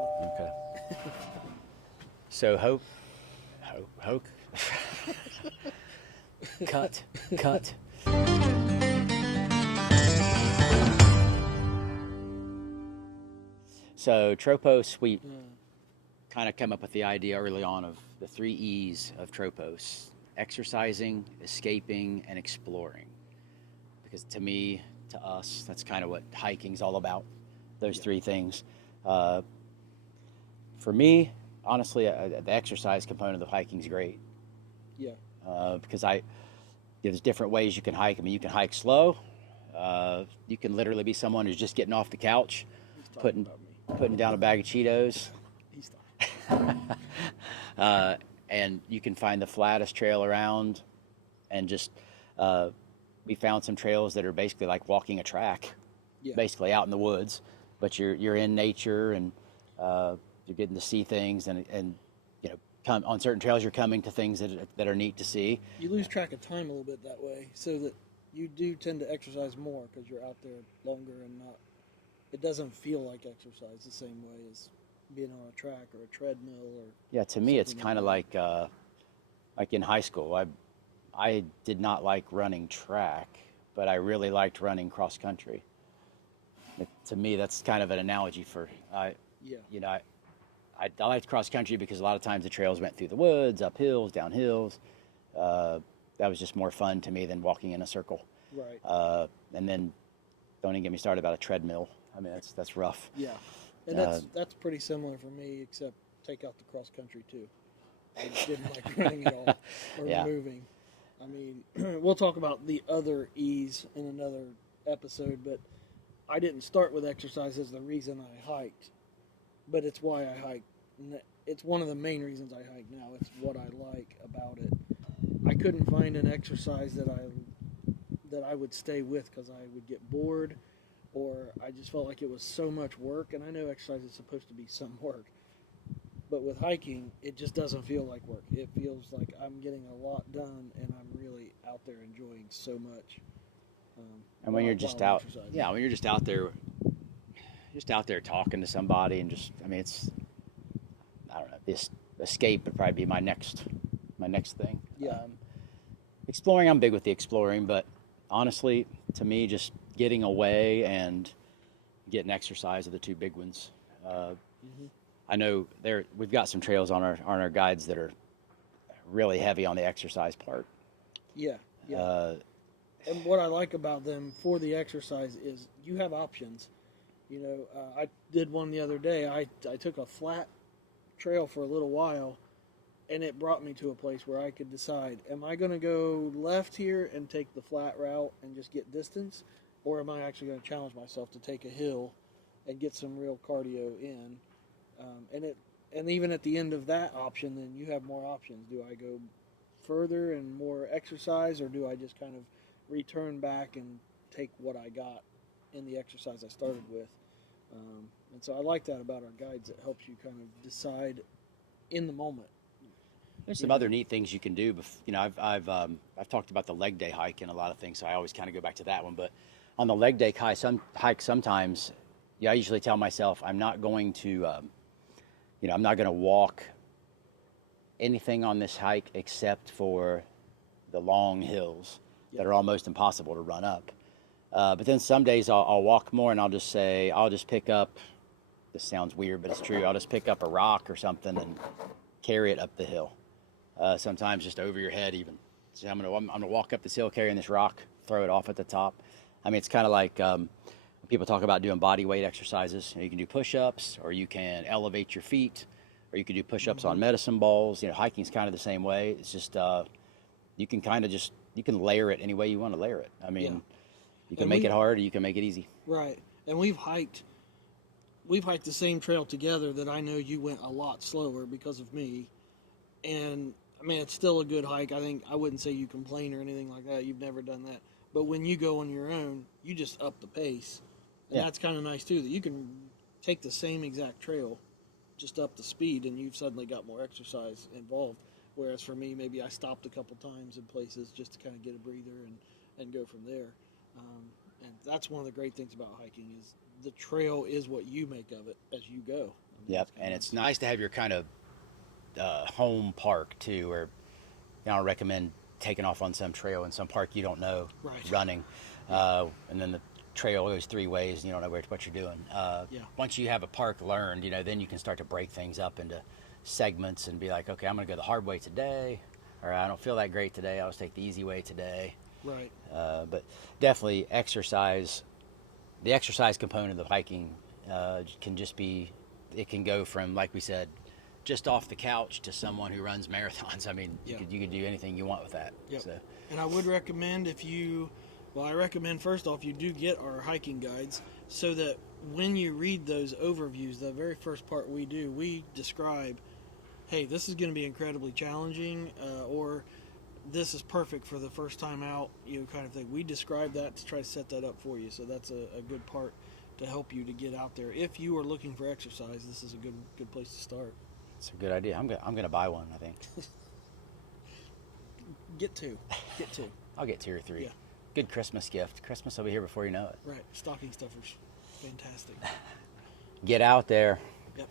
Okay. So hoke, cut, cut. So Tropos, we kind of come up with the idea early on of the three E's of Tropos: exercising, escaping, and exploring. Because to me, to us, that's kind of what hiking's all about. Those three things. Uh, for me, honestly, the exercise component of hiking's great Yeah. because there's different ways you can hike. I mean, you can hike slow. You can literally be someone who's just getting off the couch, He's talking putting about me. putting down a bag of Cheetos, He's talking. uh, and you can find the flattest trail around, and just uh, we found some trails that are basically like walking a track, Yeah. basically out in the woods, but you're in nature and you're getting to see things and you know on certain trails you're coming to things that are neat to see. You lose track of time a little bit that way, so that you do tend to exercise more because you're out there longer and not. It doesn't feel like exercise the same way as being on a track or a treadmill or Yeah, to me it's something kind of like like in high school. I did not like running track, but I really liked running cross country. To me, that's kind of an analogy for yeah, you know, I liked cross country because a lot of times the trails went through the woods, up hills, down hills. Uh, that was just more fun to me than walking in a circle. right, And then don't even get me started about a treadmill. I mean, that's rough. yeah, and Uh, that's pretty similar for me, except take out the cross country too. I didn't like running at all or yeah. moving. I mean, we'll talk about the other E's in another episode, but I didn't start with exercise as the reason I hiked, but it's why I hike. It's one of the main reasons I hike now. It's what I like about it. I couldn't find an exercise that I would stay with because I would get bored, or I just felt like it was so much work. And I know exercise is supposed to be some work, but with hiking, it just doesn't feel like work. It feels like I'm getting a lot done, and I'm really out there enjoying so much. And when you're just I'm out, exercising. yeah, when you're just out there talking to somebody and just, I mean, it's, I don't know, this escape would probably be my next thing. Yeah, Exploring, I'm big with the exploring, but honestly, to me, just getting away and getting exercise are the two big ones. Uh, hmm I know we've got some trails on our guides that are really heavy on the exercise part. yeah, yeah. Uh, And what I like about them for the exercise is you have options. I did one the other day. I took a flat trail for a little while, and it brought me to a place where I could decide: am I going to go left here and take the flat route and just get distance, or am I actually going to challenge myself to take a hill and get some real cardio in? And even at the end of that option, then you have more options. Do I go further and more exercise, or do I just kind of return back and take what I got in the exercise I started with? And so I like that about our guides. It helps you kind of decide in the moment. there's You some know, other neat things you can do. I've talked about the leg day hike and a lot of things, so I always kind of go back to that one. But on the leg day hike sometimes, yeah, I usually tell myself I'm not going to, I'm not going to walk anything on this hike except for the long hills yeah, that are almost impossible to run up. But then some days I'll walk more and I'll just pick up. This sounds weird, but it's true. I'll just pick up a rock or something and carry it up the hill. Sometimes just over your head even. So I'm gonna walk up this hill carrying this rock, throw it off at the top. I mean, it's kind of like people talk about doing body weight exercises. You can do push-ups, or you can elevate your feet, or you can do push-ups hmm on medicine balls. Hiking's kind of the same way. It's just you can kind of just you can layer it any way you want to layer it. I yeah. mean, you can And make it hard, or you can make it easy. right, and we've hiked the same trail together that I know you went a lot slower because of me. And I mean, it's still a good hike. I think I wouldn't say you complain or anything like that. You've never done that. But when you go on your own, you just up the pace. And Yeah, that's kind of nice too, that you can take the same exact trail, just up the speed, and you've suddenly got more exercise involved. Whereas for me, maybe I stopped a couple times in places just to kind of get a breather and go from there. Um, and that's one of the great things about hiking is the trail is what you make of it as you go. I Yep, and it's nice to have your kind of home park too, where I recommend taking off on some trail in some park you don't know, Right. running, and then the trail goes three ways and you don't know what you're doing. Yeah. Once you have a park learned, then you can start to break things up into segments and be like, okay, I'm going to go the hard way today, or I don't feel that great today, I'll just take the easy way today. Right. But definitely exercise. The exercise component of hiking can just be, it can go from, like we said, just off the couch to someone who runs marathons. I mean, Yeah. you could do anything you want with that. Yep. So, And I would recommend I recommend first off you do get our hiking guides so that when you read those overviews, the very first part we describe, hey, this is going to be incredibly challenging, or this is perfect for the first time out, kind of thing. We describe that to try to set that up for you. So that's a good part to help you to get out there. If you are looking for exercise, this is a good place to start. it's a good idea. I'm gonna buy one, I think. Get two. I'll get two or three. Yeah. Good Christmas gift. Christmas will be here before you know it. Right. Stocking stuffers. Fantastic. Get out there. Yep.